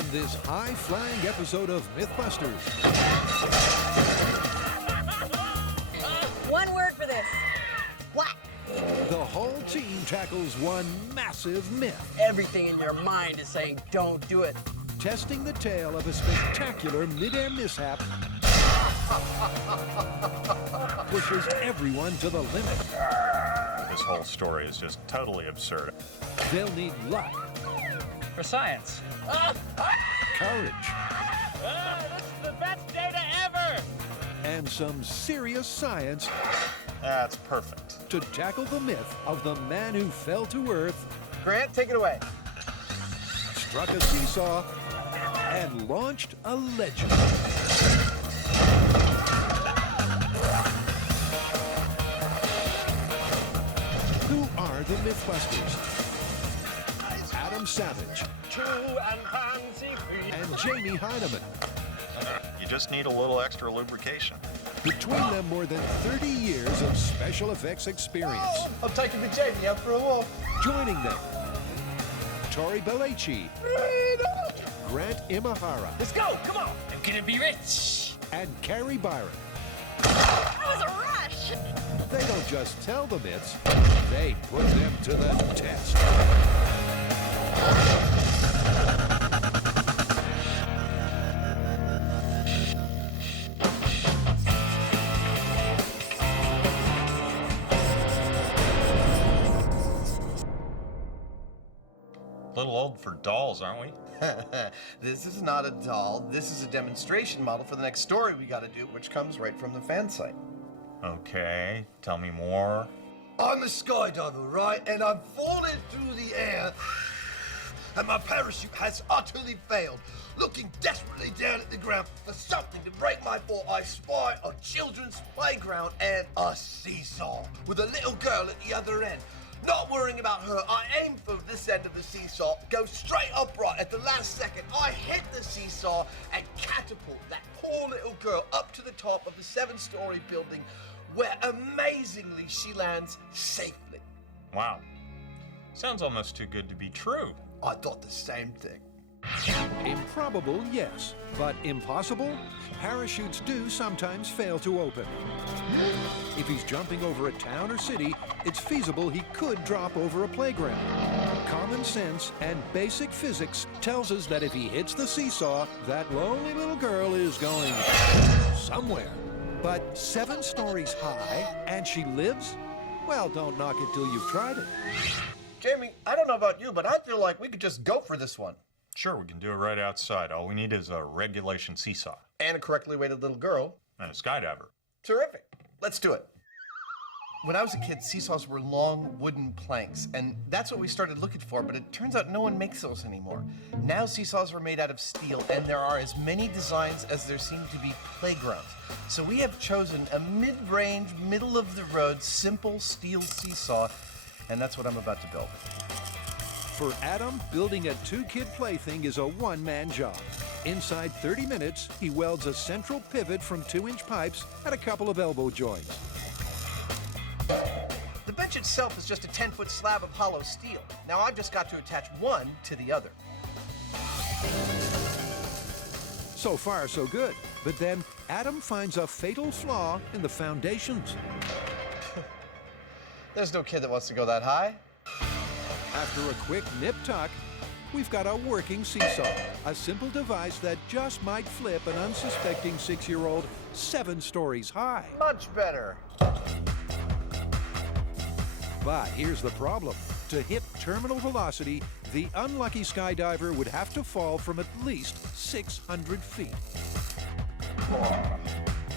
on this high-flying episode of Mythbusters. One word for this. What? The whole team tackles one massive myth, Everything in your mind is saying, don't do it. testing the tale of a spectacular mid-air mishap pushes everyone to the limit. This whole story is just totally absurd. They'll need luck, For science. courage, This is the best data ever! and some serious science That's perfect. to tackle the myth of the man who fell to earth, Grant, take it away. struck a seesaw, and launched a legend. Who are the Mythbusters? Adam Savage True and fancy-free. and Jamie Hyneman. You just need a little extra lubrication. Between them, more than 30 years of special effects experience. I'm taking the Jamie out for a walk. Joining them, Tori Belleci, Grant Imahara, Let's go, come on! I'm gonna be rich! and Carrie Byron. That was a rush. They don't just tell the myths, they put them to the test. A little old for dolls, aren't we? This is not a doll. This is a demonstration model for the next story we gotta do, which comes right from the fan site. Okay, tell me more. I'm a skydiver, right? And I'm falling through the air, and my parachute has utterly failed. Looking desperately down at the ground for something to break my fall, I spy a children's playground and a seesaw with a little girl at the other end. Not worrying about her, I aim for this end of the seesaw, go straight upright. At the last second, I hit the seesaw and catapult that poor little girl up to the top of the 7-story building, where amazingly she lands safely. Wow. Sounds almost too good to be true. I thought the same thing. Improbable, yes, but impossible? Parachutes do sometimes fail to open. If he's jumping over a town or city, it's feasible he could drop over a playground. Common sense and basic physics tells us that if he hits the seesaw, that lonely little girl is going somewhere. But 7 stories high, and she lives? Well, don't knock it till you've tried it. Jamie, I don't know about you, but I feel like we could just go for this one. Sure, we can do it right outside. All we need is a regulation seesaw And a correctly weighted little girl. and a skydiver. Terrific. Let's do it. When I was a kid, seesaws were long wooden planks, and that's what we started looking for, but it turns out no one makes those anymore. Now seesaws are made out of steel, and there are as many designs as there seem to be playgrounds. So we have chosen a mid-range, middle-of-the-road, simple steel seesaw, and that's what I'm about to build. For Adam, building a 2-kid plaything is a one-man job. Inside 30 minutes, he welds a central pivot from 2-inch pipes and a couple of elbow joints. The bench itself is just a 10-foot slab of hollow steel. Now I've just got to attach one to the other. So far, so good. But then Adam finds a fatal flaw in the foundations. There's no kid that wants to go that high. After a quick nip-tuck, we've got a working seesaw, a simple device that just might flip an unsuspecting 6-year-old 7 stories high. Much better. But here's the problem. To hit terminal velocity, the unlucky skydiver would have to fall from at least 600 feet.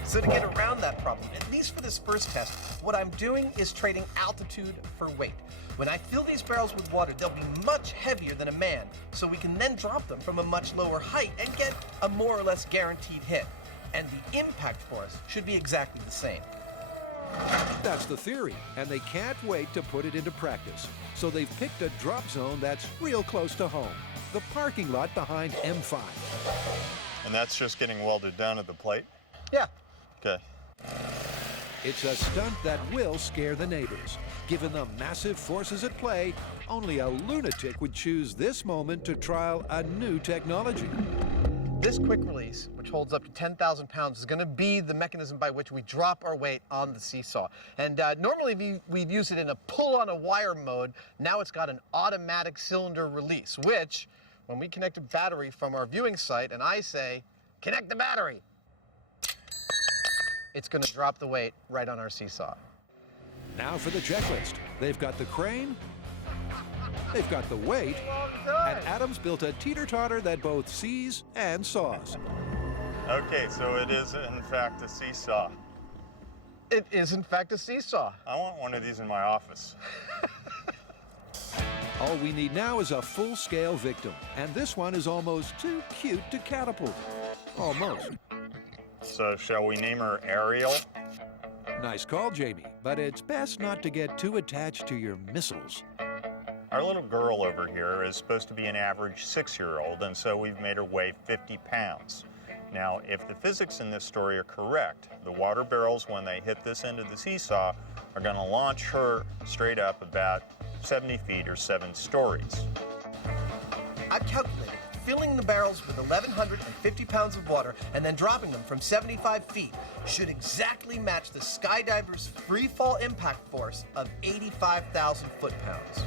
So to get around that problem, at least for this first test, what I'm doing is trading altitude for weight. When I fill these barrels with water, they'll be much heavier than a man, so we can then drop them from a much lower height and get a more or less guaranteed hit. And the impact force should be exactly the same. That's the theory, and they can't wait to put it into practice. So they've picked a drop zone that's real close to home, the parking lot behind M5. And that's just getting welded down to the plate? Yeah. Okay. It's a stunt that will scare the neighbors. Given the massive forces at play, only a lunatic would choose this moment to trial a new technology. This quick release, which holds up to 10,000 pounds, is going to be the mechanism by which we drop our weight on the Seesaw. And normally we'd use it in a pull-on-a-wire mode. Now it's got an automatic cylinder release, which, when we connect a battery from our viewing site and I say, connect the battery, it's going to drop the weight right on our Seesaw. Now for the checklist. They've got the crane, they've got the weight, and Adam's built a teeter-totter that both sees and saws. Okay, so it is in fact a seesaw. It is, in fact, a Seesaw. I want one of these in my office. All we need now is a full-scale victim, and this one is almost too cute to catapult. Almost. So shall we name her Ariel? Nice call, Jamie, but it's best not to get too attached to your missiles. Our little girl over here is supposed to be an average 6-year-old, and so we've made her weigh 50 pounds. Now, if the physics in this story are correct, the water barrels, when they hit this end of the seesaw, are going to launch her straight up about 70 feet or 7 stories. I've calculated filling the barrels with 1,150 pounds of water and then dropping them from 75 feet should exactly match the Skydiver's free fall impact force of 85,000 foot-pounds.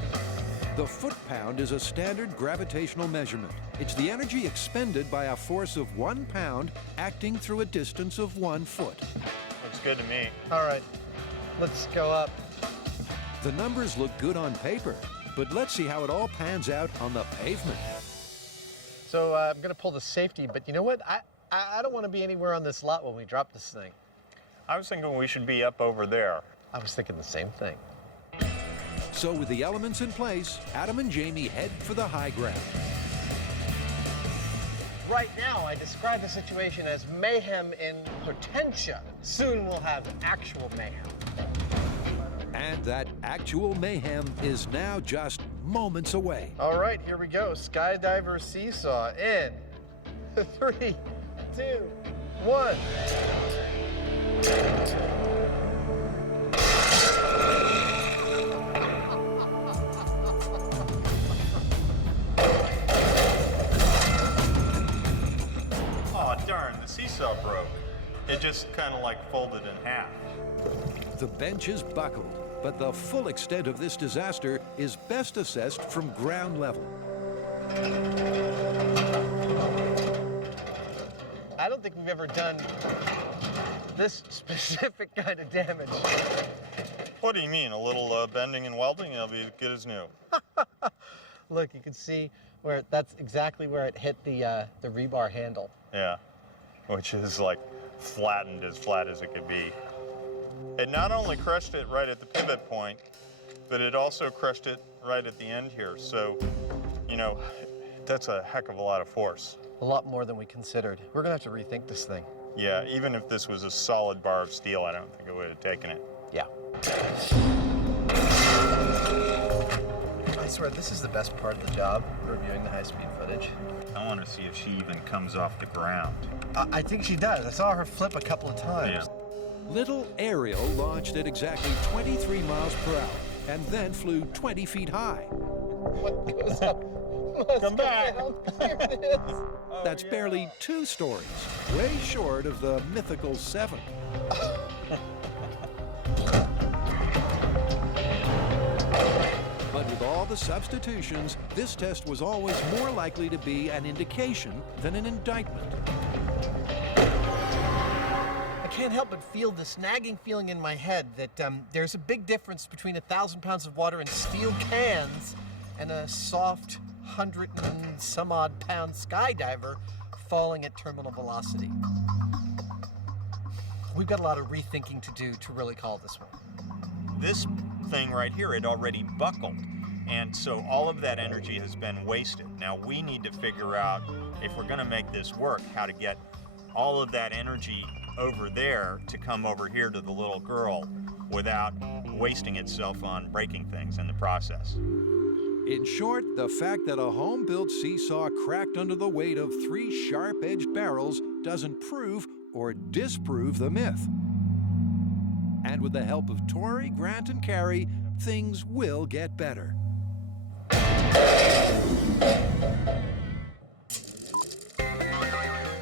The foot-pound is a standard gravitational measurement. It's the energy expended by a force of 1 pound acting through a distance of 1 foot. Looks good to me. All right, let's go up. The numbers look good on paper, but let's see how it all pans out on the pavement. So I'm going to pull the safety, but you know what? I don't want to be anywhere on this lot when we drop this thing. I was thinking we should be up over there. I was thinking the same thing. So with the elements in place, Adam and Jamie head for the high ground. Right now, I describe the situation as mayhem in potentia. Soon we'll have actual mayhem. And that actual mayhem is now just moments away. All right, here we go. Skydiver Seesaw in 3, 2, 1. Oh, darn, the seesaw broke. It just kind of like folded in half. The bench is buckled, but the full extent of this disaster is best assessed from ground level. I don't think we've ever done this specific kind of damage. What do you mean? A little bending and welding and it'll be good as new. Look, you can see where that's exactly where it hit the rebar handle. Yeah, which is like flattened as flat as it could be. It not only crushed it right at the pivot point, but it also crushed it right at the end here. So, you know, that's a heck of a lot of force. A lot more than we considered. We're gonna have to rethink this thing. Yeah, even if this was a solid bar of steel, I don't think it would have taken it. Yeah. I swear, this is the best part of the job, reviewing the high-speed footage. I want to see if she even comes off the ground. I think she does. I saw her flip a couple of times. Yeah. Little Ariel launched at exactly 23 miles per hour and then flew 20 feet high. What goes up must Come back. down. Here it is. That's barely 2 stories, way short of the mythical 7. But with all the substitutions, this test was always more likely to be an indication than an indictment. I can't help but feel this nagging feeling in my head that there's a big difference between 1,000 pounds of water in steel cans and a soft 100 and some odd pound skydiver falling at terminal velocity. We've got a lot of rethinking to do to really call this one. This thing right here had already buckled, and so all of that energy has been wasted. Now we need to figure out, if we're going to make this work, how to get all of that energy over there to come over here to the little girl without wasting itself on breaking things in the process. In short, the fact that a home-built Seesaw cracked under the weight of 3 sharp-edged barrels doesn't prove or disprove the myth. And with the help of Tori, Grant, and Carrie, things will get better.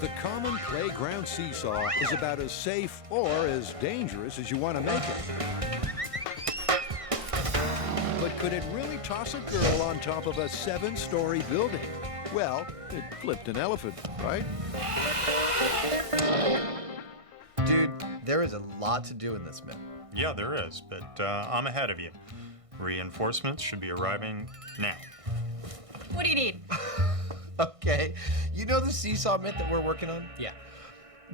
The common playground seesaw is about as safe or as dangerous as you want to make it. But could it really toss a girl on top of a 7-story building? Well, it flipped an elephant, right? Dude, there is a lot to do in this myth. Yeah, there is, but I'm ahead of you. Reinforcements should be arriving now. What do you need? Okay, you know the seesaw myth that we're working on? Yeah.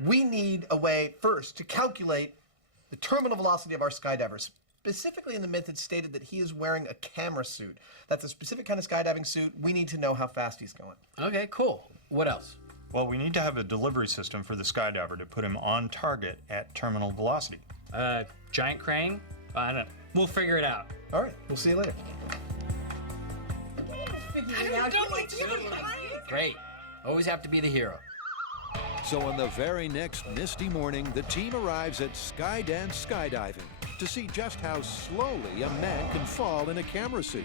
We need a way first to calculate the terminal velocity of our skydiver. Specifically in the myth, it's stated that he is wearing a camera suit. That's a specific kind of skydiving suit. We need to know how fast he's going. Okay, cool. What else? Well, we need to have a delivery system for the skydiver to put him on target at terminal velocity. Giant crane? I don't know. We'll figure it out. All right, we'll see you later. Great. Always have to be the hero. So on the very next misty morning, the team arrives at Skydance Skydiving to see just how slowly a man can fall in a camera suit.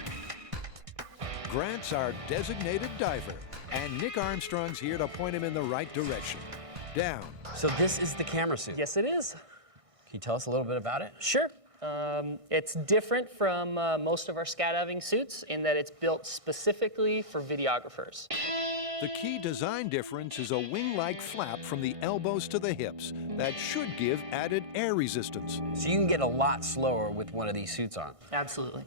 Grant's our designated diver, and Nick Armstrong's here to point him in the right direction. Down. So this is the camera suit. Yes, it is. Can you tell us a little bit about it? Sure. It's different from most of our skydiving suits in that it's built specifically for videographers. The key design difference is a wing-like flap from the elbows to the hips that should give added air resistance. So you can get a lot slower with one of these suits on. Absolutely.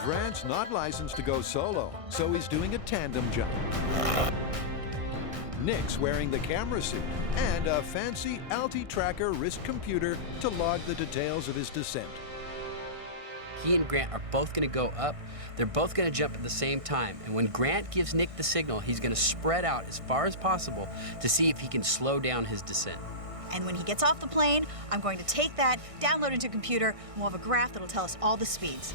Grant's not licensed to go solo, so he's doing a tandem jump. Nick's wearing the camera suit and a fancy Alti-Tracker wrist computer to log the details of his descent. He and Grant are both going to go up. They're both going to jump at the same time. And when Grant gives Nick the signal, he's going to spread out as far as possible to see if he can slow down his descent. And when he gets off the plane, I'm going to take that, download it into a computer, and we'll have a graph that'll tell us all the speeds.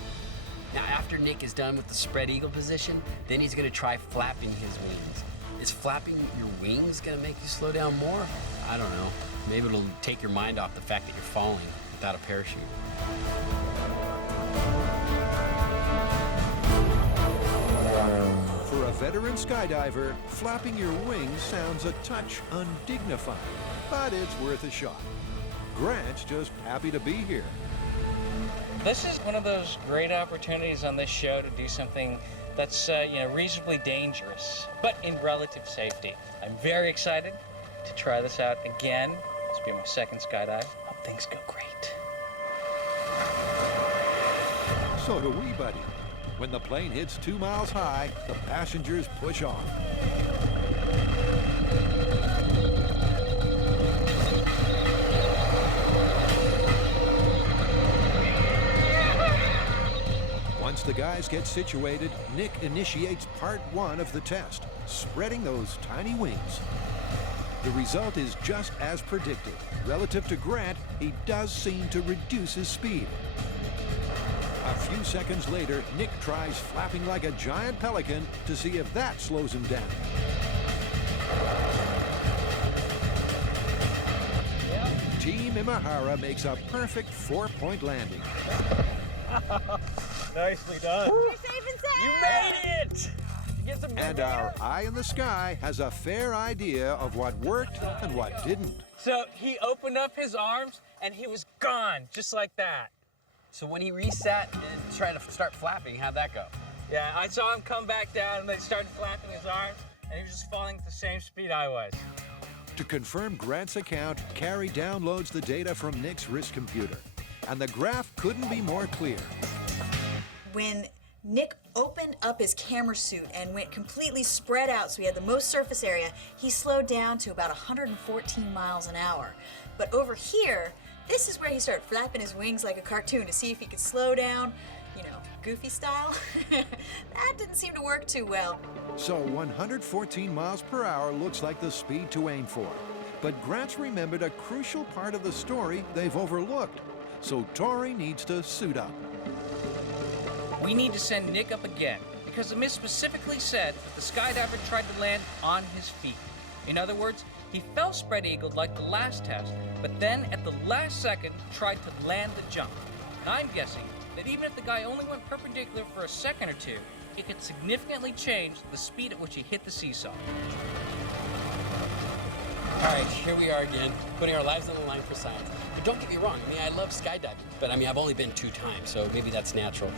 Now, after Nick is done with the spread eagle position, then he's going to try flapping his wings. Is flapping your wings going to make you slow down more? I don't know. Maybe it'll take your mind off the fact that you're falling without a parachute. For a veteran skydiver, flapping your wings sounds a touch undignified, but it's worth a shot. Grant's just happy to be here. This is one of those great opportunities on this show to do something that's reasonably dangerous, but in relative safety. I'm very excited to try this out again. This will be my second skydive. Hope things go great. So do we, buddy. When the plane hits 2 miles high, the passengers push on. Once the guys get situated, Nick initiates part 1 of the test, spreading those tiny wings. The result is just as predicted. Relative to Grant, he does seem to reduce his speed. A few seconds later, Nick tries flapping like a giant pelican to see if that slows him down. Team Imahara makes a perfect 4-point landing. Nicely done. You're safe and sound! You made it! Get some And our eye in the sky has a fair idea of what worked and what didn't. So he opened up his arms and he was gone, just like that. So when he reset and tried to start flapping, how'd that go? Yeah, I saw him come back down and then started flapping his arms, and he was just falling at the same speed I was. To confirm Grant's account, Carrie downloads the data from Nick's wrist computer. And the graph couldn't be more clear. When Nick opened up his camera suit and went completely spread out so he had the most surface area, he slowed down to about 114 miles an hour. But over here, this is where he started flapping his wings like a cartoon to see if he could slow down, Goofy style. That didn't seem to work too well. So 114 miles per hour looks like the speed to aim for. But Grant's remembered a crucial part of the story they've overlooked. So Tori needs to suit up. We need to send Nick up again, because the myth specifically said that the skydiver tried to land on his feet. In other words, He fell spread-eagled like the last test, but then at the last second tried to land the jump. And I'm guessing that even if the guy only went perpendicular for a second or two, it could significantly change the speed at which he hit the seesaw. All right, here we are again, putting our lives on the line for science. But don't get me wrong, I love skydiving, but I've only been 2 times, so maybe that's natural.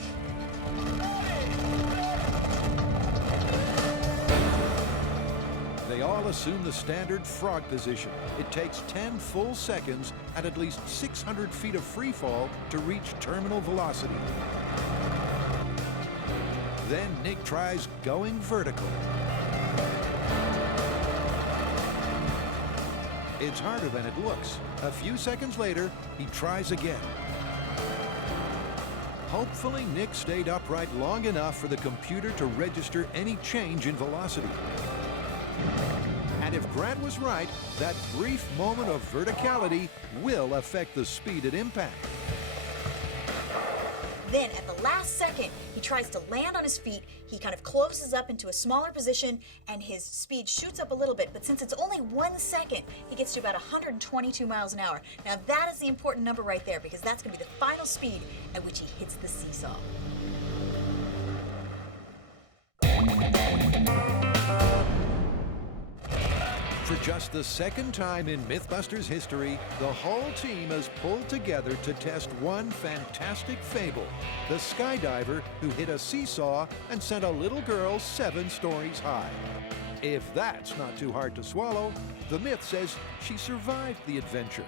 They all assume the standard frog position. It takes 10 full seconds at least 600 feet of free fall to reach terminal velocity. Then Nick tries going vertical. It's harder than it looks. A few seconds later, he tries again. Hopefully, Nick stayed upright long enough for the computer to register any change in velocity. And if Grant was right, that brief moment of verticality will affect the speed at impact. Then, at the last second, he tries to land on his feet. He kind of closes up into a smaller position, and his speed shoots up a little bit. But since it's only 1 second, he gets to about 122 miles an hour. Now, that is the important number right there, because that's going to be the final speed at which he hits the seesaw. For just the second time in Mythbusters history, the whole team has pulled together to test one fantastic fable, the skydiver who hit a seesaw and sent a little girl 7 stories high. If that's not too hard to swallow, the myth says she survived the adventure.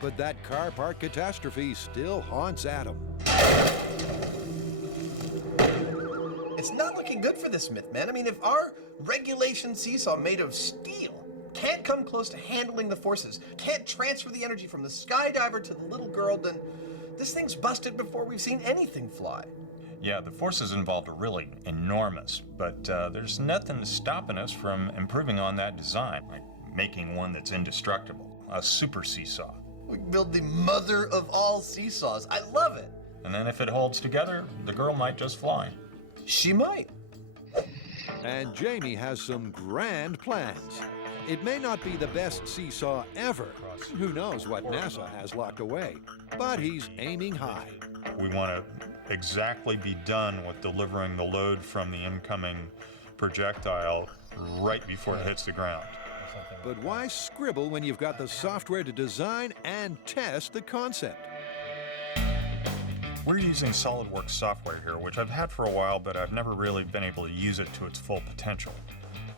But that car park catastrophe still haunts Adam. It's not looking good for this myth, man. If our regulation seesaw made of steel can't come close to handling the forces, can't transfer the energy from the skydiver to the little girl, then this thing's busted before we've seen anything fly. Yeah, the forces involved are really enormous, but there's nothing stopping us from improving on that design, like making one that's indestructible, a super seesaw. We can build the mother of all seesaws. I love it. And then if it holds together, the girl might just fly. She might. And Jamie has some grand plans. It may not be the best seesaw ever. Who knows what NASA has locked away? But he's aiming high. We want to exactly be done with delivering the load from the incoming projectile right before it hits the ground. But why scribble when you've got the software to design and test the concept? We're using SolidWorks software here, which I've had for a while, but I've never really been able to use it to its full potential.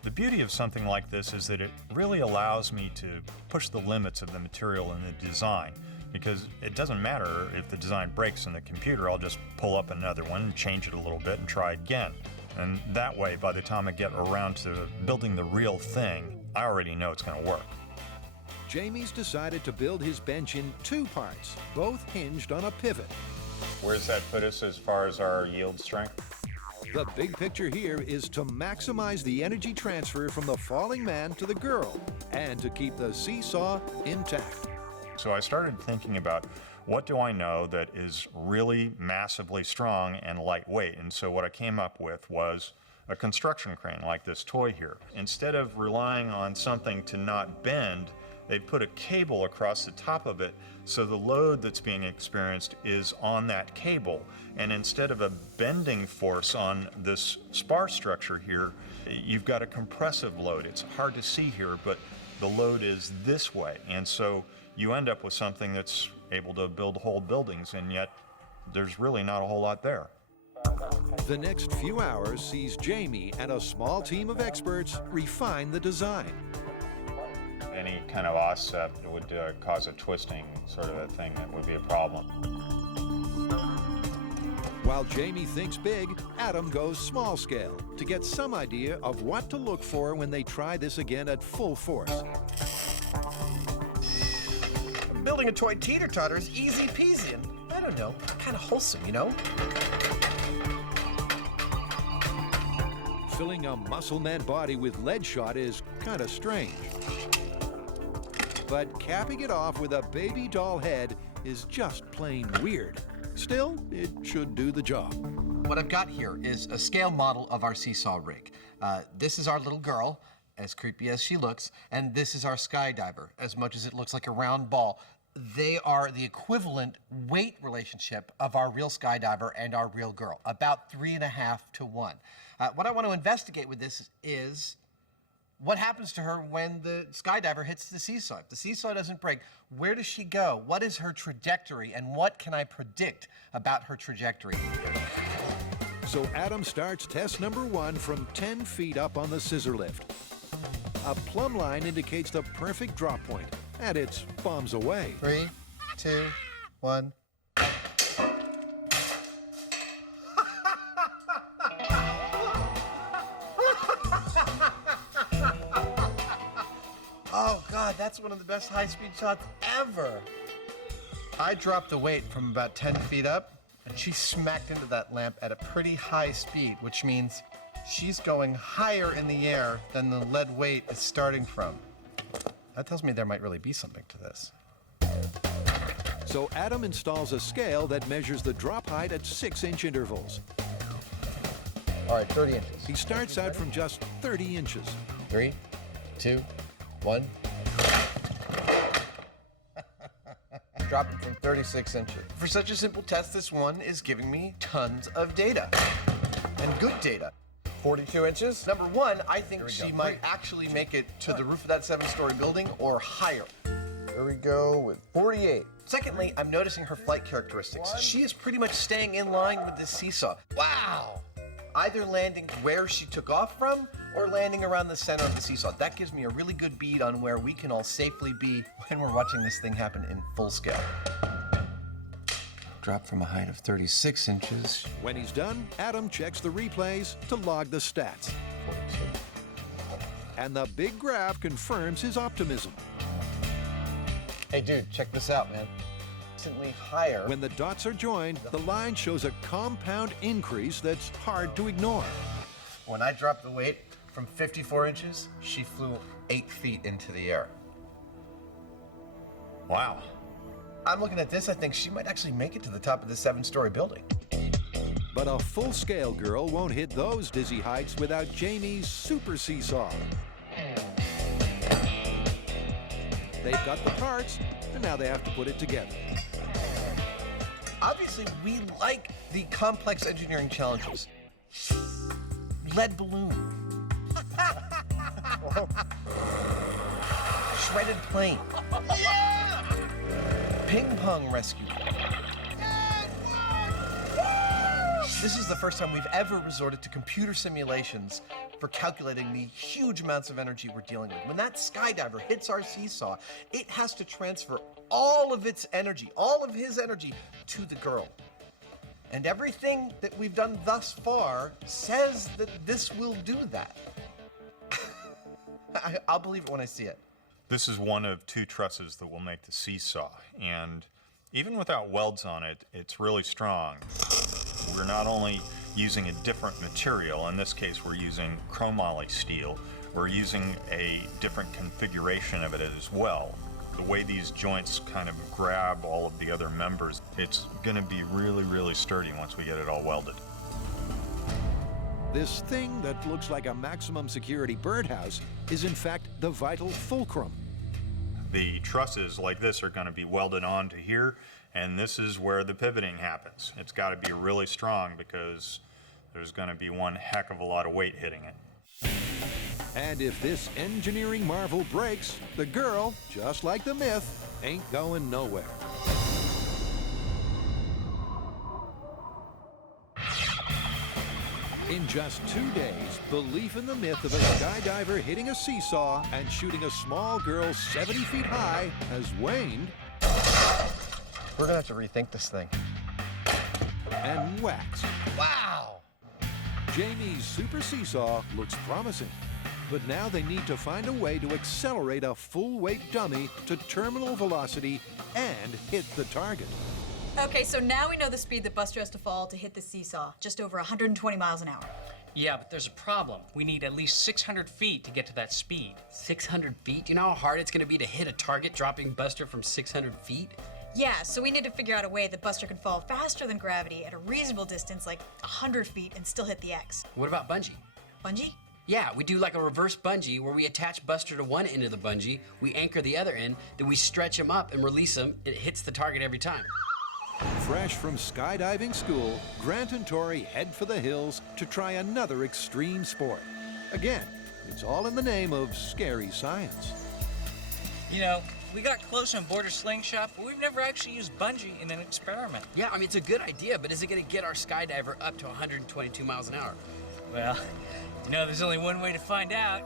The beauty of something like this is that it really allows me to push the limits of the material and the design, because it doesn't matter if the design breaks in the computer. I'll just pull up another one, change it a little bit, and try again. And that way, by the time I get around to building the real thing, I already know it's going to work. Jamie's decided to build his bench in 2 parts, both hinged on a pivot. Where's that put us as far as our yield strength? The big picture here is to maximize the energy transfer from the falling man to the girl and to keep the seesaw intact. So I started thinking about, what do I know that is really massively strong and lightweight? And so what I came up with was a construction crane like this toy here. Instead of relying on something to not bend, they put a cable across the top of it, so the load that's being experienced is on that cable. And instead of a bending force on this spar structure here, you've got a compressive load. It's hard to see here, but the load is this way. And so you end up with something that's able to build whole buildings, and yet there's really not a whole lot there. The next few hours sees Jamie and a small team of experts refine the design. Any kind of offset would cause a twisting sort of a thing that would be a problem. While Jamie thinks big, Adam goes small scale to get some idea of what to look for when they try this again at full force. Building a toy teeter-totter is easy peasy and, I don't know, kind of wholesome, you know? Filling a muscle man body with lead shot is kind of strange. But capping it off with a baby doll head is just plain weird. Still, it should do the job. What I've got here is a scale model of our seesaw rig. This is our little girl, as creepy as she looks, and this is our Skydiver, as much as it looks like a round ball. They are the equivalent weight relationship of our real Skydiver and our real girl, about 3.5 to 1. What I want to investigate with this is what happens to her when the Skydiver hits the seesaw. If the seesaw doesn't break, where does she go? What is her trajectory, and what can I predict about her trajectory? So Adam starts test number 1 from 10 feet up on the scissor lift. A plumb line indicates the perfect drop point, and it's bombs away. 3, 2, 1. Oh God, that's one of the best high-speed shots ever. I dropped the weight from about 10 feet up, and she smacked into that lamp at a pretty high speed, which means she's going higher in the air than the lead weight is starting from. That tells me there might really be something to this. So Adam installs a scale that measures the drop height at 6-inch intervals. All right, 30 inches. He starts out from just 30 inches. 3, 2, 1. Dropping from 36 inches. For such a simple test, this one is giving me tons of data. And good data. 42 inches. Number 1, I think she might actually make it to the roof of that 7-story building or higher. There we go with 48. Secondly, I'm noticing her flight characteristics. She is pretty much staying in line with this seesaw. Wow! Either landing where she took off from or landing around the center of the seesaw. That gives me a really good bead on where we can all safely be when we're watching this thing happen in full scale. Drop from a height of 36 inches. When he's done, Adam checks the replays to log the stats. 42. And the big graph confirms his optimism. Hey dude, check this out, man. Instantly higher. When the dots are joined, the line shows a compound increase that's hard to ignore. When I dropped the weight from 54 inches, she flew 8 feet into the air. Wow. I'm looking at this, I think she might actually make it to the top of the 7-story building. But a full-scale girl won't hit those dizzy heights without Jamie's super seesaw. They've got the parts, and now they have to put it together. Obviously, we like the complex engineering challenges. Lead balloon. Shredded plane. Yeah! Ping pong rescue. This is the first time we've ever resorted to computer simulations for calculating the huge amounts of energy we're dealing with. When that Skydiver hits our seesaw, it has to transfer all of its energy, all of his energy, to the girl. And everything that we've done thus far says that this will do that. I'll believe it when I see it. This is one of 2 trusses that will make the seesaw, and even without welds on it, it's really strong. We're not only using a different material, in this case we're using chromoly steel, we're using a different configuration of it as well. The way these joints kind of grab all of the other members, it's going to be really, really sturdy once we get it all welded. This thing that looks like a maximum security birdhouse is in fact the vital fulcrum. The trusses like this are going to be welded onto here, and this is where the pivoting happens. It's got to be really strong because there's going to be one heck of a lot of weight hitting it. And if this engineering marvel breaks, the girl, just like the myth, ain't going nowhere. In just 2 days, belief in the myth of a skydiver hitting a seesaw and shooting a small girl 70 feet high has waned. We're gonna have to rethink this thing. And waxed. Wow! Jamie's super seesaw looks promising, but now they need to find a way to accelerate a full-weight dummy to terminal velocity and hit the target. Okay, so now we know the speed that Buster has to fall to hit the seesaw, just over 120 miles an hour. Yeah, but there's a problem. We need at least 600 feet to get to that speed. 600 feet? You know how hard it's gonna be to hit a target dropping Buster from 600 feet? Yeah, so we need to figure out a way that Buster can fall faster than gravity at a reasonable distance, like 100 feet, and still hit the X. What about bungee? Bungee? Yeah, we do like a reverse bungee where we attach Buster to one end of the bungee, we anchor the other end, then we stretch him up and release him. It hits the target every time. Fresh from skydiving school, Grant and Tori head for the hills to try another extreme sport. Again, it's all in the name of scary science. You know, we got close on board a slingshot, but we've never actually used bungee in an experiment. Yeah, I mean, it's a good idea, but is it gonna get our Skydiver up to 122 miles an hour? Well, you know, there's only one way to find out.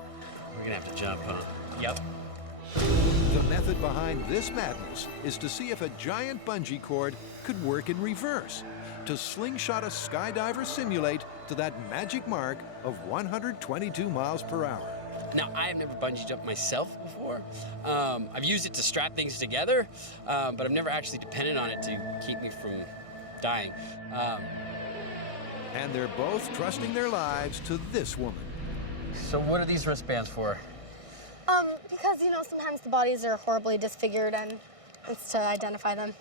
We're gonna have to jump, huh? Yep. The method behind this madness is to see if a giant bungee cord could work in reverse, to slingshot a skydiver simulate to that magic mark of 122 miles per hour. Now, I have never bungee jumped myself before. I've used it to strap things together, but I've never actually depended on it to keep me from dying. And they're both trusting their lives to this woman. So what are these wristbands for? Because, you know, sometimes the bodies are horribly disfigured and it's to identify them.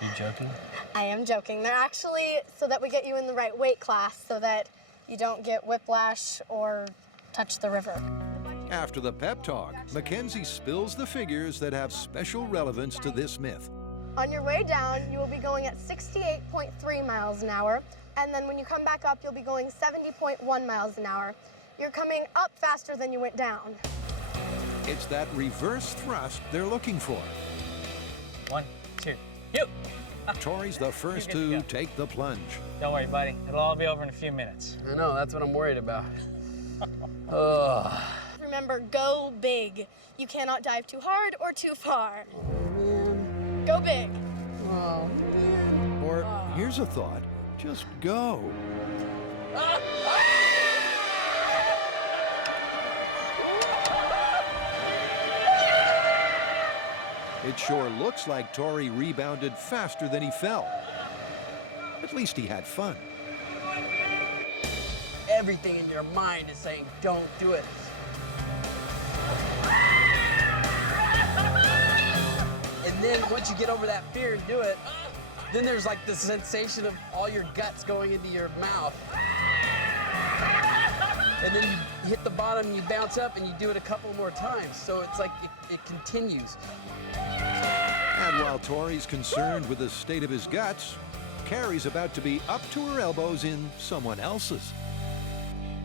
You joking? I am joking. They're actually so that we get you in the right weight class so that you don't get whiplash or touch the river. After the pep talk, Mackenzie spills the figures that have special relevance to this myth. On your way down, you will be going at 68.3 miles an hour, and then when you come back up, you'll be going 70.1 miles an hour. You're coming up faster than you went down. It's that reverse thrust they're looking for. 1, 2, you! Tori's the first You're good to to go. take the plunge. Don't worry, buddy. It'll all be over in a few minutes. I know, that's what I'm worried about. Ugh. Remember, go big. You cannot dive too hard or too far. Go big. Or here's a thought, just go. It sure looks like Tori rebounded faster than he fell. At least he had fun. Everything in your mind is saying, don't do it. And then once you get over that fear and do it, then there's like the sensation of all your guts going into your mouth. And then you hit the bottom and you bounce up and you do it a couple more times. So it's like it continues. And while Tori's concerned with the state of his guts, Carrie's about to be up to her elbows in someone else's.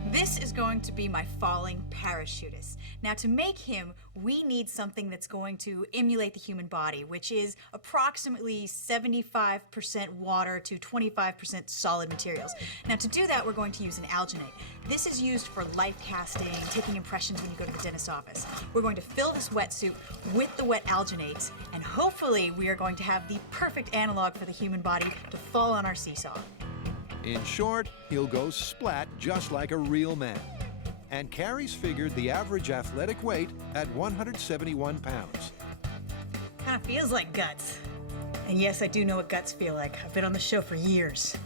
This is going to be my falling parachutist. Now, to make him, we need something that's going to emulate the human body, which is approximately 75% water to 25% solid materials. Now, to do that, we're going to use an alginate. This is used for life casting, taking impressions when you go to the dentist's office. We're going to fill this wetsuit with the wet alginate, and hopefully we are going to have the perfect analog for the human body to fall on our seesaw. In short, he'll go splat just like a real man. And Carrie's figured the average athletic weight at 171 pounds. Kind of feels like guts. And yes, I do know what guts feel like. I've been on the show for years.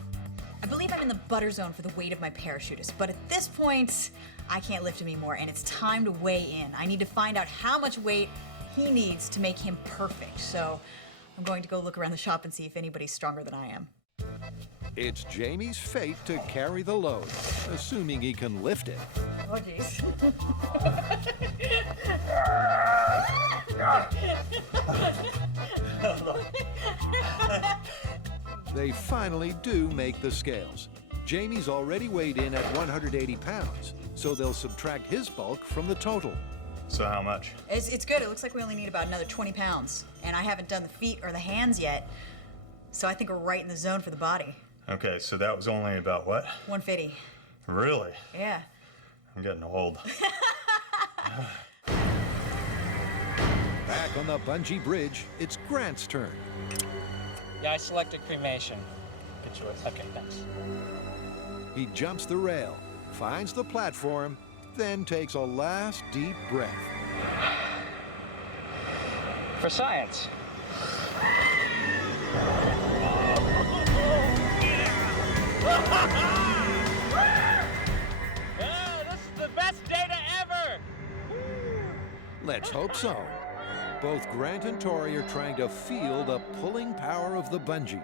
I believe I'm in the butter zone for the weight of my parachutist, but at this point, I can't lift him anymore, and it's time to weigh in. I need to find out how much weight he needs to make him perfect. So I'm going to go look around the shop and see if anybody's stronger than I am. It's Jamie's fate to carry the load, assuming he can lift it. Oh, jeez. They finally do make the scales. Jamie's already weighed in at 180 pounds, so they'll subtract his bulk from the total. So how much? It's good. It looks like we only need about another 20 pounds. And I haven't done the feet or the hands yet, so I think we're right in the zone for the body. Okay, so that was only about what? 150. Really? Yeah. I'm getting old. Back on the bungee bridge, it's Grant's turn. Yeah, I selected cremation. Get you with. Okay, thanks. He jumps the rail, finds the platform, then takes a last deep breath. For science. This is the best data ever! Let's hope so. Both Grant and Tori are trying to feel the pulling power of the bungee.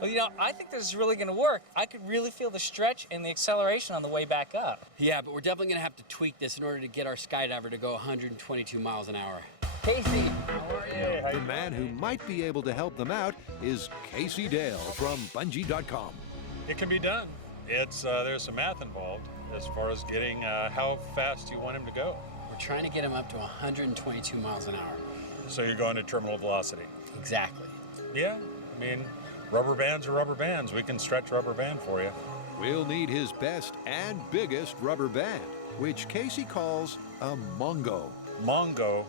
Well, you know, I think this is really going to work. I could really feel the stretch and the acceleration on the way back up. Yeah, but we're definitely going to have to tweak this in order to get our Skydiver to go 122 miles an hour. Casey, how are you? The man who might be able to help them out is Casey Dale from bungee.com. It can be done. It's there's some math involved as far as getting how fast you want him to go. We're trying to get him up to 122 miles an hour. So you're going to terminal velocity. Exactly. Yeah, I mean, rubber bands are rubber bands. We can stretch rubber band for you. We'll need his best and biggest rubber band, which Casey calls a mongo. Mongo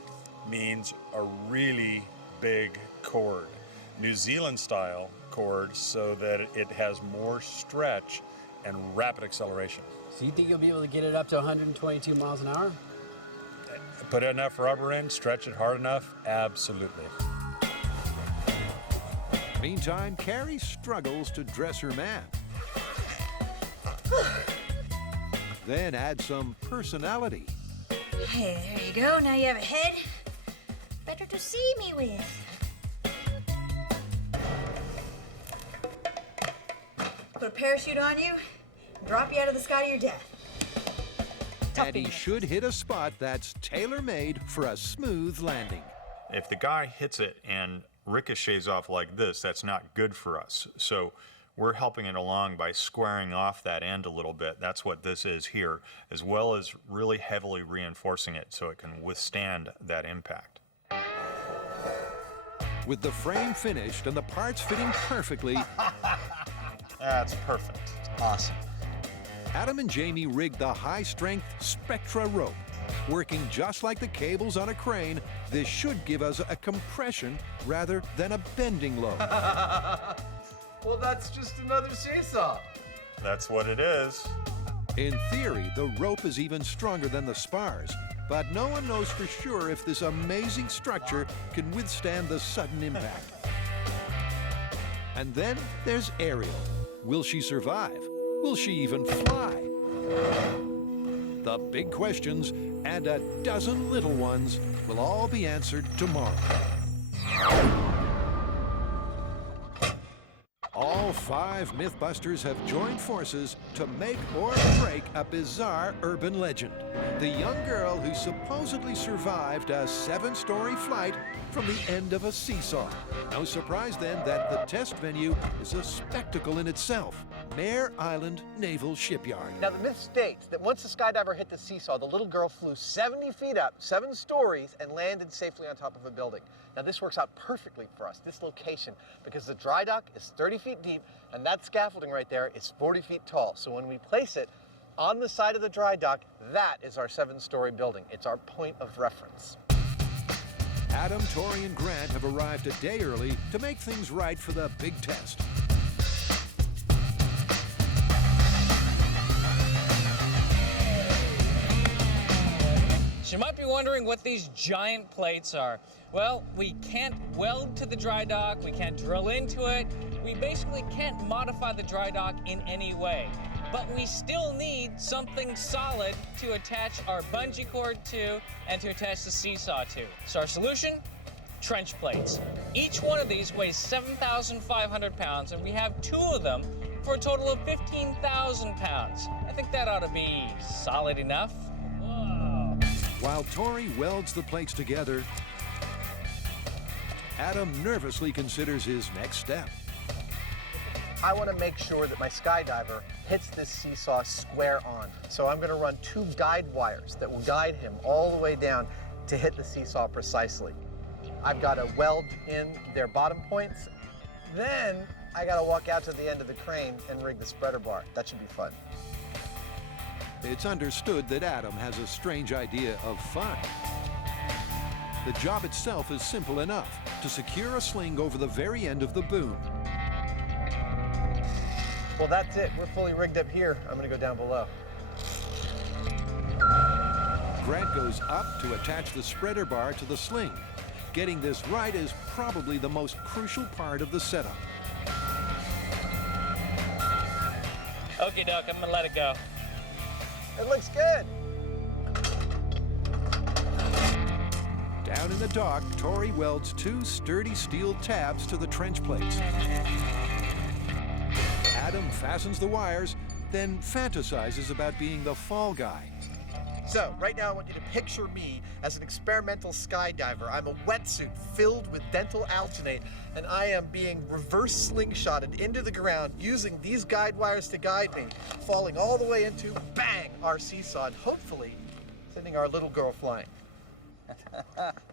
means a really big cord, New Zealand style cord, so that it has more stretch and rapid acceleration. So you think you'll be able to get it up to 122 miles an hour? Put enough rubber in, stretch it hard enough, absolutely. Meantime, Carrie struggles to dress her man. Then add some personality. Hey, there you go. Now you have a head. Better to see me with. Put a parachute on you, drop you out of the sky to your death. And he should hit a spot that's tailor-made for a smooth landing. If the guy hits it and ricochets off like this, that's not good for us. So we're helping it along by squaring off that end a little bit. That's what this is here, as well as really heavily reinforcing it so it can withstand that impact. With the frame finished and the parts fitting perfectly, That's perfect. Awesome. Adam and Jamie rigged the high-strength Spectra rope. Working just like the cables on a crane, this should give us a compression rather than a bending load. Well, that's just another seesaw. That's what it is. In theory, the rope is even stronger than the spars, but no one knows for sure if this amazing structure can withstand the sudden impact. And then there's Ariel. Will she survive? Will she even fly? The big questions and a dozen little ones will all be answered tomorrow. All 5 Mythbusters have joined forces to make or break a bizarre urban legend. The young girl who supposedly survived a 7-story flight from the end of a seesaw. No surprise then that the test venue is a spectacle in itself. Mare Island Naval Shipyard. Now, the myth states that once the skydiver hit the seesaw, the little girl flew 70 feet up, 7 stories, and landed safely on top of a building. Now, this works out perfectly for us, this location, because the dry dock is 30 feet deep, and that scaffolding right there is 40 feet tall. So when we place it on the side of the dry dock, that is our 7-story building. It's our point of reference. Adam, Tori, and Grant have arrived a day early to make things right for the big test. So you might be wondering what these giant plates are. Well, we can't weld to the dry dock, we can't drill into it, we basically can't modify the dry dock in any way. But we still need something solid to attach our bungee cord to and to attach the seesaw to. So our solution? Trench plates. Each one of these weighs 7,500 pounds, and we have 2 of them for a total of 15,000 pounds. I think that ought to be solid enough. Whoa. While Tori welds the plates together, Adam nervously considers his next step. I want to make sure that my skydiver hits this seesaw square on. So I'm going to run 2 guide wires that will guide him all the way down to hit the seesaw precisely. I've got to weld in their bottom points. Then I got to walk out to the end of the crane and rig the spreader bar. That should be fun. It's understood that Adam has a strange idea of fun. The job itself is simple enough: to secure a sling over the very end of the boom. Well, that's it. We're fully rigged up here. I'm going to go down below. Grant goes up to attach the spreader bar to the sling. Getting this right is probably the most crucial part of the setup. Okay, Doc, I'm gonna let it go. It looks good. Down in the dock, Tori welds 2 sturdy steel tabs to the trench plates. Adam fastens the wires, then fantasizes about being the fall guy. So, right now I want you to picture me as an experimental skydiver. I'm a wetsuit filled with dental alginate, and I am being reverse slingshotted into the ground using these guide wires to guide me, falling all the way into, bang, our seesaw, and hopefully sending our little girl flying.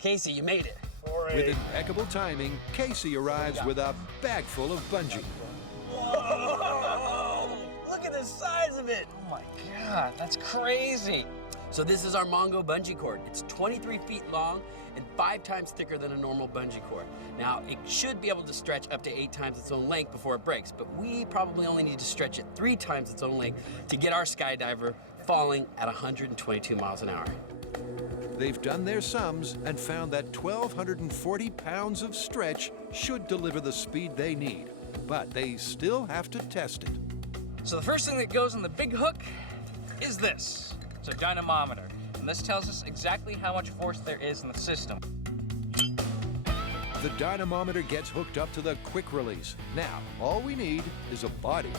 Casey, you made it. With impeccable timing, Casey arrives with a bag full of bungee. Whoa! Look at the size of it. Oh my God, that's crazy. So this is our Mongo bungee cord. It's 23 feet long and 5 times thicker than a normal bungee cord. Now, it should be able to stretch up to 8 times its own length before it breaks, but we probably only need to stretch it 3 times its own length to get our Skydiver falling at 122 miles an hour. They've done their sums and found that 1,240 pounds of stretch should deliver the speed they need, but they still have to test it. So the first thing that goes on the big hook is this. It's a dynamometer, and this tells us exactly how much force there is in the system. The dynamometer gets hooked up to the quick release. Now, all we need is a body.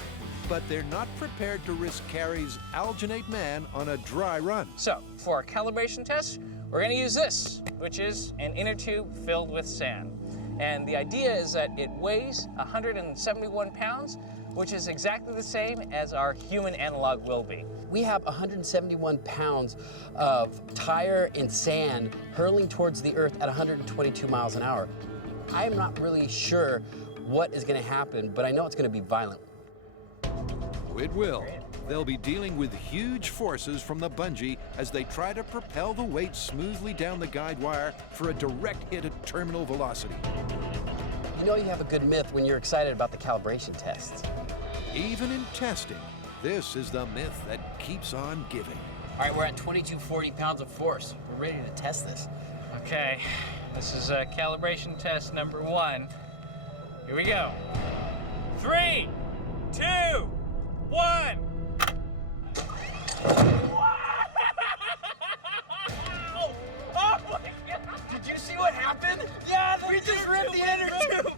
But they're not prepared to risk Carrie's alginate man on a dry run. So, for our calibration test, we're gonna use this, which is an inner tube filled with sand. And the idea is that it weighs 171 pounds, which is exactly the same as our human analog will be. We have 171 pounds of tire and sand hurling towards the earth at 122 miles an hour. I'm not really sure what is gonna happen, but I know it's gonna be violent. It will. They'll be dealing with huge forces from the bungee as they try to propel the weight smoothly down the guide wire for a direct hit at terminal velocity. You know you have a good myth when you're excited about the calibration tests. Even in testing, this is the myth that keeps on giving. All right, we're at 2240 pounds of force. We're ready to test this. Okay, this is calibration test number 1. Here we go. 3, 2, 1. Oh my God! Did you see what happened? Yeah, We just ripped the inner tube.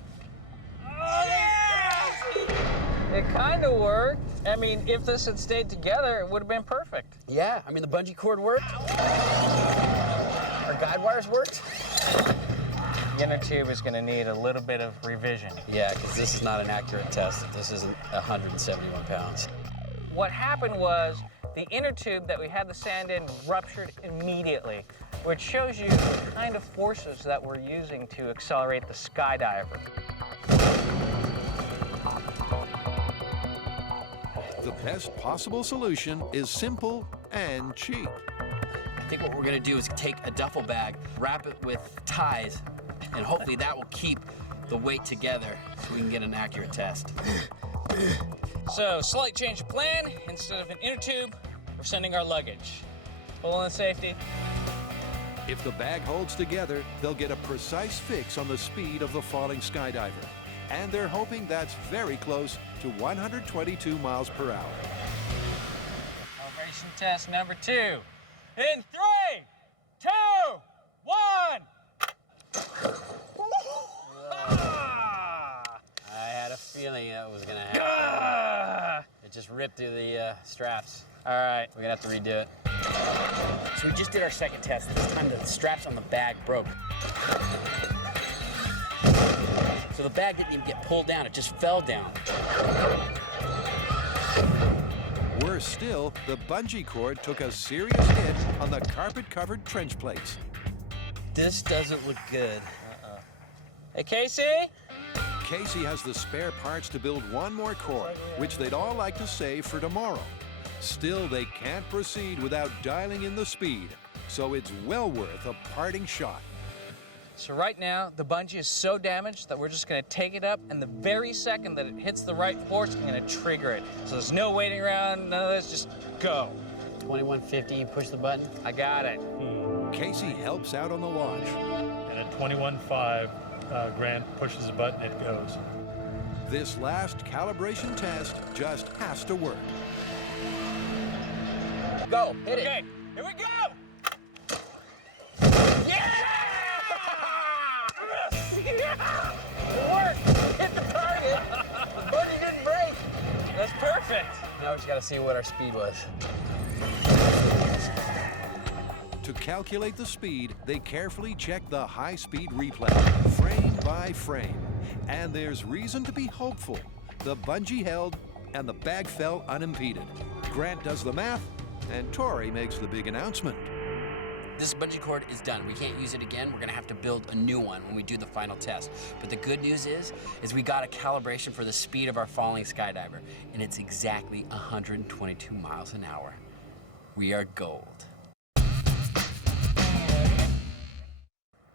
Oh, yeah! It kind of worked. I mean, if this had stayed together, it would have been perfect. Yeah, I mean, the bungee cord worked. Our guide wires worked. The inner tube is going to need a little bit of revision. Yeah, because this is not an accurate test. This isn't 171 pounds. What happened was the inner tube that we had the sand in ruptured immediately, which shows you the kind of forces that we're using to accelerate the Skydiver. The best possible solution is simple and cheap. I think what we're gonna do is take a duffel bag, wrap it with ties, and hopefully that will keep the weight together so we can get an accurate test. So, slight change of plan. Instead of an inner tube, we're sending our luggage. Pull on safety. If the bag holds together, they'll get a precise fix on the speed of the falling Skydiver. And they're hoping that's very close to 122 miles per hour. Calibration test number 2. In 3, 2, 1. I had a feeling that was gonna happen. It just ripped through the straps. All right. We're gonna have to redo it. So we just did our second test. This time the straps on the bag broke. So the bag didn't even get pulled down, it just fell down. Worse still, the bungee cord took a serious hit on the carpet-covered trench plates. This doesn't look good. Hey, Casey? Casey has the spare parts to build one more cord, which they'd all like to save for tomorrow. Still, they can't proceed without dialing in the speed, so it's well worth a parting shot. So right now, the bungee is so damaged that we're just gonna take it up, and the very second that it hits the right force, I'm gonna trigger it. So there's no waiting around, none of this, just go. 2150, push the button. I got it. Casey helps out on the launch. And at 21.5, Grant pushes the button, it goes. This last calibration test just has to work. Go, hit it. Okay, here we go! Yeah! It worked! Hit the target! The bungee didn't break! perfect. Now we just gotta see what our speed was. To calculate the speed, they carefully check the high-speed replay, frame by frame. And there's reason to be hopeful. The bungee held, and the bag fell unimpeded. Grant does the math, and Tori makes the big announcement. This bungee cord is done. We can't use it again. We're gonna have to build a new one when we do the final test. But the good news is we got a calibration for the speed of our falling Skydiver, and it's exactly 122 miles an hour. We are gold.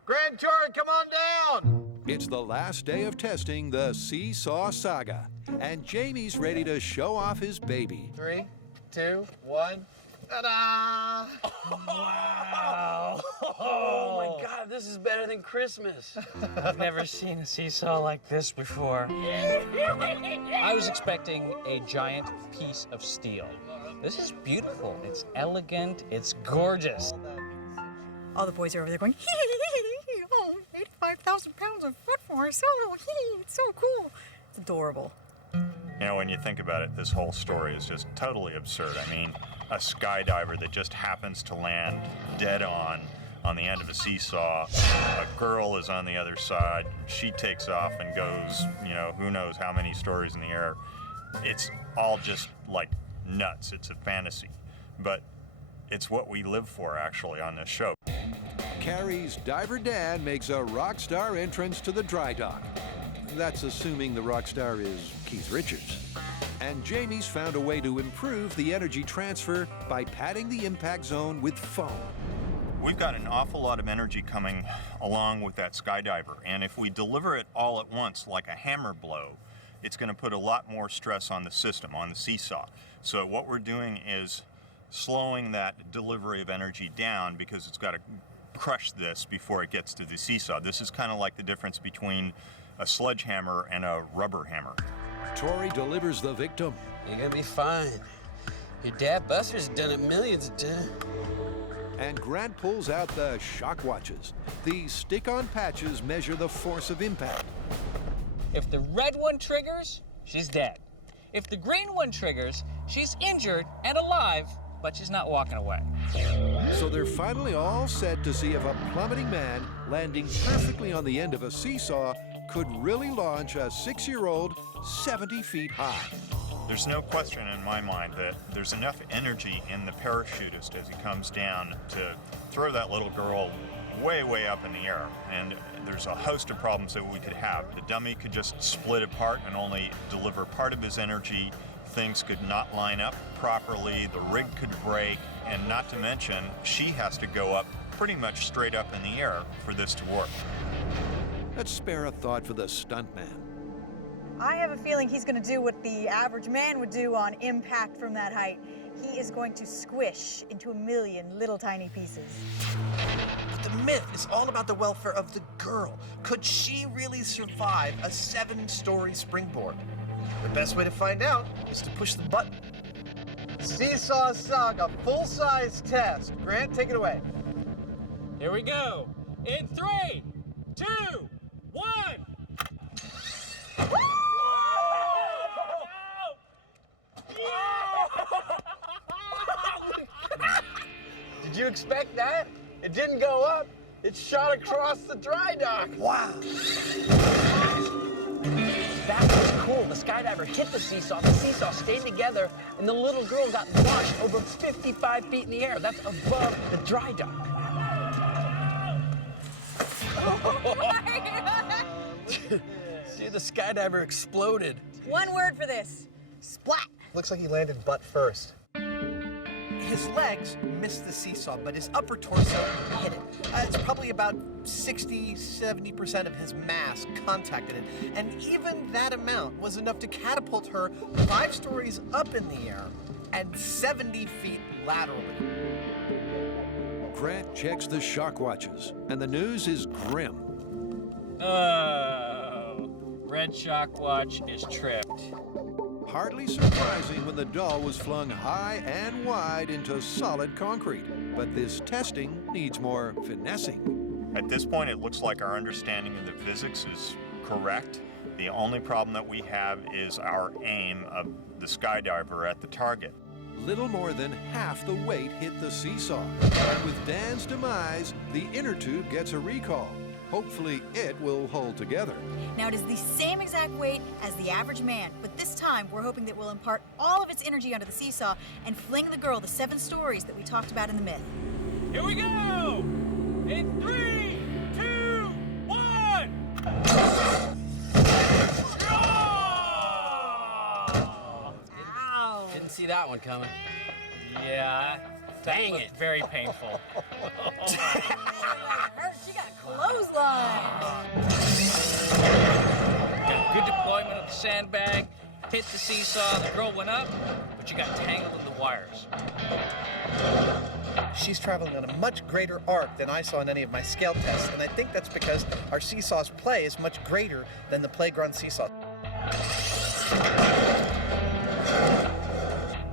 Grand Tori, come on down! It's the last day of testing the Seesaw Saga, and Jamie's ready to show off his baby. 3, 2, 1. Ta-da! Wow! Oh my God, this is better than Christmas. I've never seen a seesaw like this before. I was expecting a giant piece of steel. This is beautiful. It's elegant. It's gorgeous. All the boys are over there going, oh, 85,000 pounds of foot force. Oh, it's so cool. It's adorable. You know, when you think about it, this whole story is just totally absurd. I mean, a skydiver that just happens to land dead on the end of a seesaw. A girl is on the other side. She takes off and goes, you know, who knows how many stories in the air. It's all just like nuts. It's a fantasy. But it's what we live for, actually, on this show. Carrie's diver Dan makes a rock star entrance to the dry dock. That's assuming the rock star is Keith Richards. And Jamie's found a way to improve the energy transfer by padding the impact zone with foam. We've got an awful lot of energy coming along with that Skydiver, and if we deliver it all at once like a hammer blow, it's going to put a lot more stress on the system, on the seesaw. So what we're doing is slowing that delivery of energy down because it's got to crush this before it gets to the seesaw. This is kind of like the difference between a sledgehammer and a rubber hammer. Tori delivers the victim. You're gonna be fine. Your dad Buster's done it millions of times. And Grant pulls out the shock watches. These stick-on patches measure the force of impact. If the red one triggers, she's dead. If the green one triggers, she's injured and alive, but she's not walking away. So they're finally all set to see if a plummeting man landing perfectly on the end of a seesaw could really launch a 6-year-old 70 feet high. There's no question in my mind that there's enough energy in the parachutist as he comes down to throw that little girl way, way up in the air. And there's a host of problems that we could have. The dummy could just split apart and only deliver part of his energy. Things could not line up properly. The rig could break. And not to mention, she has to go up pretty much straight up in the air for this to work. Let's spare a thought for the stuntman. I have a feeling he's going to do what the average man would do on impact from that height. He is going to squish into a million little tiny pieces. But the myth is all about the welfare of the girl. Could she really survive a 7-story springboard? The best way to find out is to push the button. Seesaw Saga full-size test. Grant, take it away. Here we go. In 3, 2, 1. Did you expect that? It didn't go up. It shot across the dry dock. Wow. That was cool. The Skydiver hit the seesaw stayed together, and the little girl got launched over 55 feet in the air. That's above the dry dock. See, the Skydiver exploded. One word for this. Splat. Looks like he landed butt first. His legs missed the seesaw, but his upper torso hit it. It's probably about 60-70% of his mass contacted it, and even that amount was enough to catapult her 5 stories up in the air and 70 feet laterally. Grant checks the shock watches, and the news is grim. Oh, red shock watch is tripped. Hardly surprising when the doll was flung high and wide into solid concrete. But this testing needs more finessing. At this point, it looks like our understanding of the physics is correct. The only problem that we have is our aim of the skydiver at the target. Little more than half the weight hit the seesaw. And with Dan's demise, the inner tube gets a recall. Hopefully it will hold together. Now it is the same exact weight as the average man, but this time we're hoping that we'll impart all of its energy onto the seesaw and fling the girl the 7 stories that we talked about in the myth. Here we go! In 3, 2, 1! Ow! Didn't see that one coming. Yeah, Dang it. very painful. Hurt, she got clotheslined. Got good deployment of the sandbag, hit the seesaw, the girl went up, but you got tangled in the wires. She's traveling on a much greater arc than I saw in any of my scale tests, and I think that's because our seesaw's play is much greater than the playground seesaw.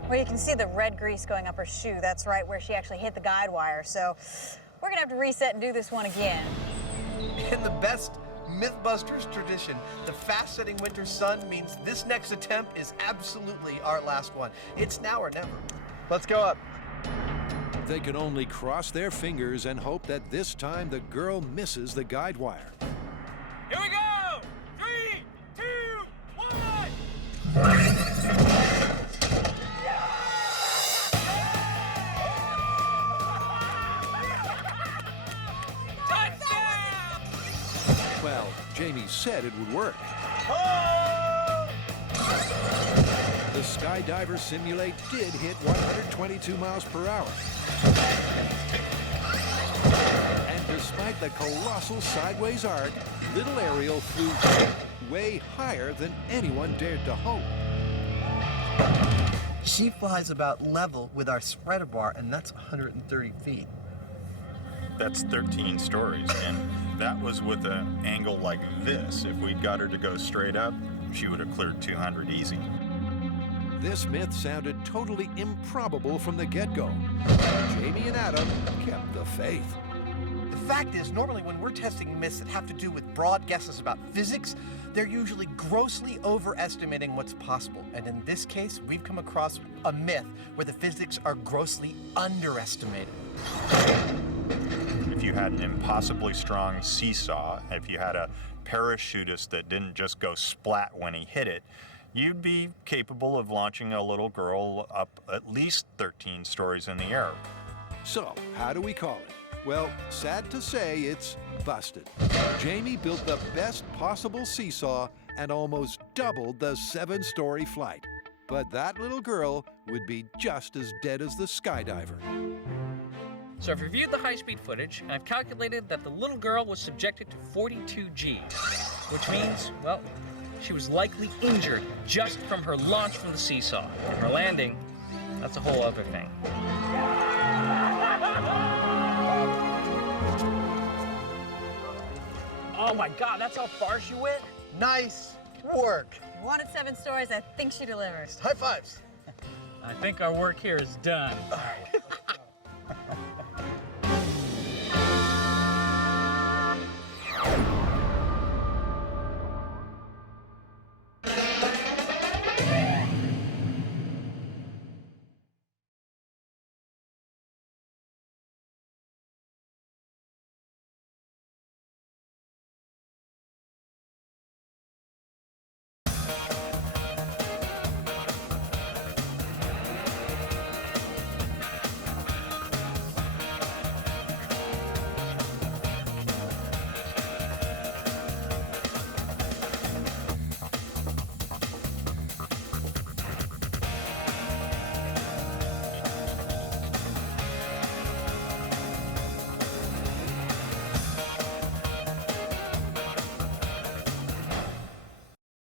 Well, you can see the red grease going up her shoe. That's right where she actually hit the guide wire. So we're gonna have to reset and do this one again. In the best Mythbusters tradition, the fast-setting winter sun means this next attempt is absolutely our last one. It's now or never. Let's go up. They can only cross their fingers and hope that this time the girl misses the guide wire. Here we go! 3, 2, 1! Well, Jamie said it would work. The Skydiver Simulate did hit 122 miles per hour. And despite the colossal sideways arc, little Ariel flew way higher than anyone dared to hope. She flies about level with our spreader bar, and that's 130 feet. That's 13 stories, and that was with an angle like this. If we'd got her to go straight up, she would have cleared 200 easy. This myth sounded totally improbable from the get-go. Jamie and Adam kept the faith. The fact is, normally when we're testing myths that have to do with broad guesses about physics, they're usually grossly overestimating what's possible. And in this case, we've come across a myth where the physics are grossly underestimated. If you had an impossibly strong seesaw, if you had a parachutist that didn't just go splat when he hit it, you'd be capable of launching a little girl up at least 13 stories in the air. So, how do we call it? Well, sad to say, it's busted. Jamie built the best possible seesaw and almost doubled the 7-story flight. But that little girl would be just as dead as the Skydiver. So I've reviewed the high-speed footage, and I've calculated that the little girl was subjected to 42 Gs, which means, well, she was likely injured just from her launch from the seesaw. And her landing, that's a whole other thing. Oh my God, that's how far she went? Nice work. You wanted 7 stories, I think she delivers. High fives. I think our work here is done. All right.